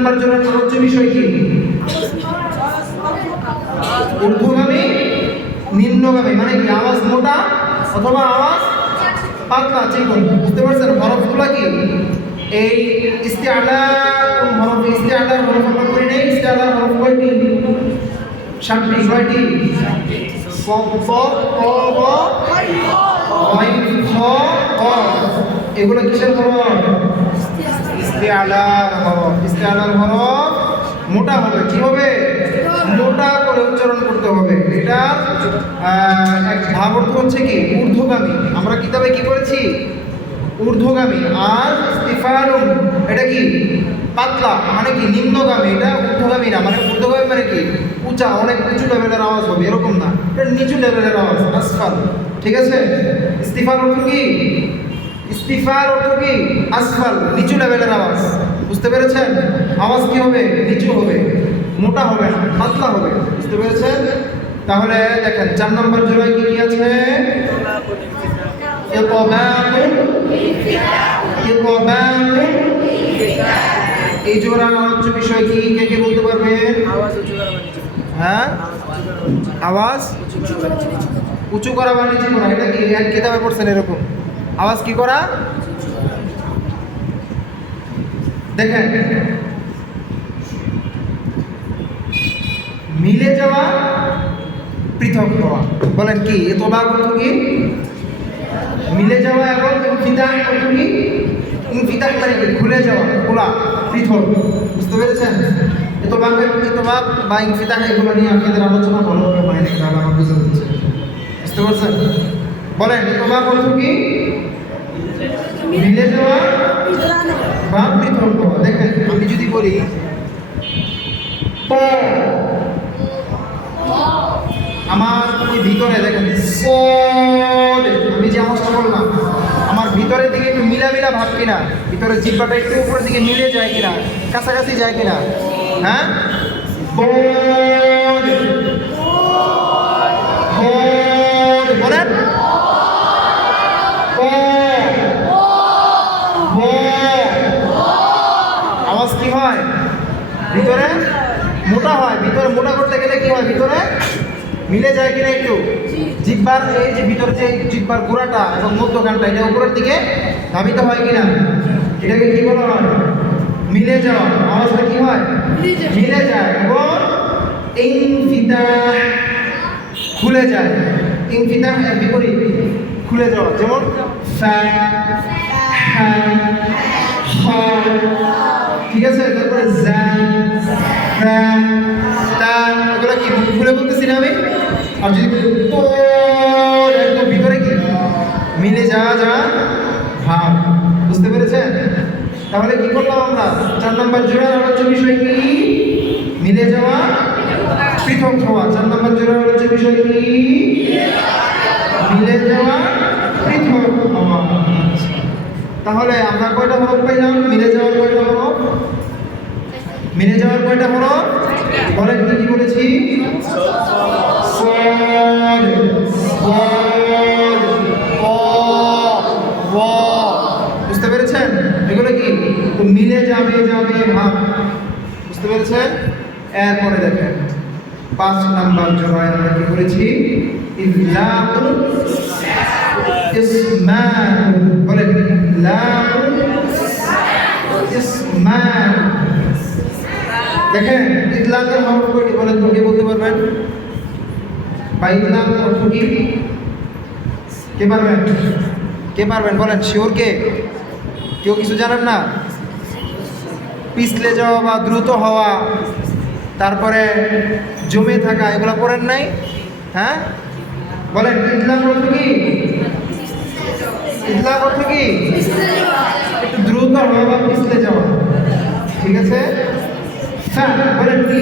Number জোড়ার আলোচ্য বিষয় কি? ঊর্ধ্বগামী নিম্নগামী, মানে কি আওয়াজ মোটা অথবা আওয়াজ পাতলা চিকন। বুঝতে পারছেন? হরফগুলো কি? এই ইস্তিআলা হরফ, ইস্তিআলা হরফ আমরা করি নাই। ইস্তিআলা হরফ কয়টি? 7টি। কয়টি? ক খ ক গ আইন খ ক। এগুলো কিসের হরফ? ইস্তিআলার হরফ। ইস্তিআলার হরফ মোটা হবে। কি হবে? মোটা করে উচ্চারণ করতে হবে। এটা এক ভাব অর্থ হচ্ছে কি? ঊর্ধ্বগামী। আমরা কিতাবে কি করেছি? ঊর্ধ্বগামী। আর ইস্তিফালুন এটা কি? পাতলা, মানে কি নিম্নগামী। এটা ঊর্ধ্বগামী না, মানে ঊর্ধ্বগামী মানে কি উঁচা, অনেক উঁচু লেভেলের আওয়াজ হবে, এরকম না। এটা নিচু লেভেলের আওয়াজ, আসফাল। ঠিক আছে? ইস্তিফাল অর্থ কি? ইস্তিফার অর্থ কি? আসফাল, নিচু লেভেলের আওয়াজ। বুঝতে পেরেছেন? আওয়াজ কি হবে? নিচু হবে, মোটা হবে না, পাতলা হবে। বুঝতে পেরেছেন? তাহলে দেখেন 4 নম্বর জোড়ায় কি কি আছে? এই জোড়ার আলোচ্য বিষয় কি? কে কে বলতে পারবেন? হ্যাঁ, আওয়াজ উঁচু করা বা নিচু করা। এটা কি এক কিতাবে পড়ছেন এরকম? আওয়াজ কি করা? দেখেন, মিলে যাওয়া, পৃথক হওয়া। বলেন কি? তোবা অর্থ কি? মিলে যাওয়া। এবং ইনফিতাহ অর্থ কি? ইনফিতাহ মানে কি? খুলে যাওয়া, খোলা, পৃথক। বুঝতে পেরেছেন? তোবা বা ইনফিতাহ এগুলো নিয়ে আপনাদের আলোচনা ভালোভাবে হয় না, তাহলে আমার বুঝতে হচ্ছে। বুঝতে পারছেন? বলেন তোবা অর্থ কি? মিলে যাওয়া বা পৃথক হওয়া। দেখেন, আমি যদি বলি আমার ওই ভিতরে, দেখেন আমি যে আওয়াজটা বললাম, আমার ভিতরের দিকে একটু মিলা ভাব কিনা? ভিতরের জিহ্বাটা একটু উপরের দিকে মিলে যায় কিনা, কাছাকাছি যায় কিনা? হ্যাঁ, বলেন আওয়াজ কি হয়? ভিতরে মোটা হয়। ভিতরে মোটা করতে গেলে কি হয়? ভিতরে মিলে যায় কিনা একটু? জিহ্বার এই যে ভিতরে যে জিহ্বার গোড়াটা এবং মধ্যখানটা, এটা উপরের দিকে ধাবিত হয় কিনা? এটাকে কি বলা হয়? মিলে যাওয়া। আওয়াজটা কি হয়? মিলে যায়। এবং ইনফিতাহ খুলে যায়। ইনফিতাহ এর বিপরীত খুলে যাওয়া। যেমন ফা, হা, হা। ঠিক আছে? তারপরে জা, রা, তা। এগুলো কি খুলে বলতেছি না আমি? আর যদি একদম ভিতরে কি মিলে যা ভাব। বুঝতে পেরেছেন? তাহলে কি করলাম আমরা? 4 নম্বর জোড়ার আলোচ্য বিষয় কি? মিলে যাওয়া, পৃথক হওয়া। 4 নম্বর জোড়ার আলোচ্য বিষয় কি? মিলে যাওয়া, পৃথক হওয়া। তাহলে আমরা কয়টা হরফ পাইলাম? মিলে যাওয়ার কয়টা হরফ? মিলে যাওয়ার কয়টা হরফ? বলেন কি কি বলেছি? বুঝতে পেরেছেন? এগুলো কি মিলে যাবে ভাব। বুঝতে পেরেছেন? এরপরে দেখেন 5 নাম্বার জোড়ায় আমরা কি করেছি? ইজলাকুল ইসমান। বলেন ইজলাকুল ইসমান। দেখেন, ইজলাকের হরফ কয়টি? বলেন তো, কে বলতে পারবেন? বা ইজলাক অর্থ কি? কে পারবেন? কে পারবেন? বলেন, শিওর কে? কেউ কিছু জানেন না? পিছলে যাওয়া বা দ্রুত হওয়া, তারপরে জমে থাকা, এগুলো পড়েন নাই? হ্যাঁ, বলেন ইজলাক অর্থ কি? ইজলাক অর্থ কি? একটু দ্রুত হওয়া বা পিছলে যাওয়া। ঠিক আছে? বলেন কি?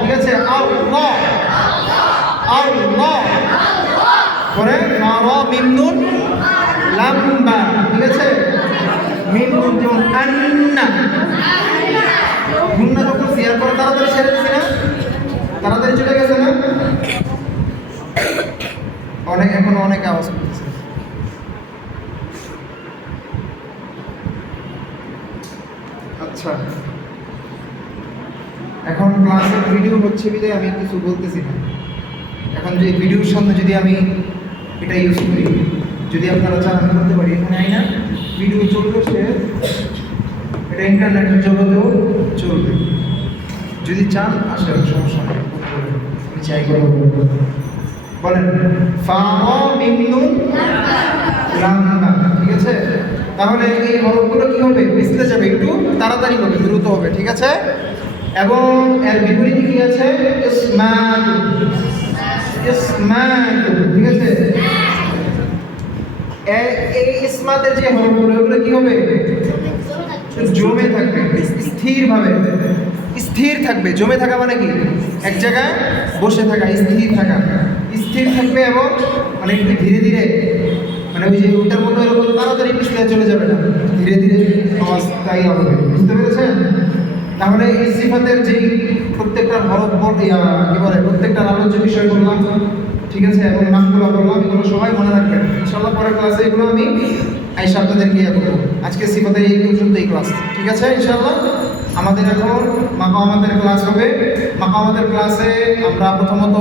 ঠিক আছে? পরে মিমনুন লাম্বা। ঠিক আছে? মিমনুন যেমন আন্না, গুন্না যখন শেয়ার করে তাড়াতাড়ি সেরে দিচ্ছে না? তাড়াতাড়ি চলে গেছে না? আচ্ছা, এখন ক্লাসের ভিডিও হচ্ছে বিধায় আমি কিছু বলতেছি না। এখন যে ভিডিওর সামনে যদি আমি এটা ইউজ করি, যদি আপনারা চান আমি করতে পারি, এখানে আই না ভিডিও চলবে, সে এটা ইন্টারনেটের জগতেও চলবে। যদি চান আসলে সমস্যা নেই, আমি চাই বলেন লাম্বা, ঠিক আছে? তাহলে এই হরফগুলো কি হবে? পিছলে যাবে, একটু তাড়াতাড়ি হবে, দ্রুত হবে, ঠিক আছে? এবং এর বিপরীতে কি আছে? ইসমাত, ইসমাত, ঠিক আছে? এই ইসমাতের যে হরফগুলো ওগুলো কি হবে? জমে থাকবে, স্থিরভাবে স্থির থাকবে। জমে থাকা মানে কি? এক জায়গায় বসে থাকা, স্থির থাকা, স্থির থাকবে। এবং মানে একটু ধীরে ধীরে, মানে ওই যে ওটার মতো এরকম তাড়াতাড়ি পিছলে চলে যাবে না, ধীরে ধীরে আওয়াজ তাই হবে। বুঝতে পেরেছেন? তাহলে এই সিফাতের যেই প্রত্যেকটা হরফ কি বলে, প্রত্যেকটার আলোচ্য বিষয় বললাম, ঠিক আছে? এবং নামগুলো বললাম, এগুলো সবাই মনে রাখবেন। ইনশাআল্লাহ পরের ক্লাসে এগুলো আমি আইসা আপনাদেরকে ইয়ে করবো। আজকে সিফাতের এই পর্যন্ত এই ক্লাস, ঠিক আছে? ইনশাআল্লাহ আমাদের এখন মাকামাতের ক্লাস হবে। মাকামাতের ক্লাসে আমরা প্রথমত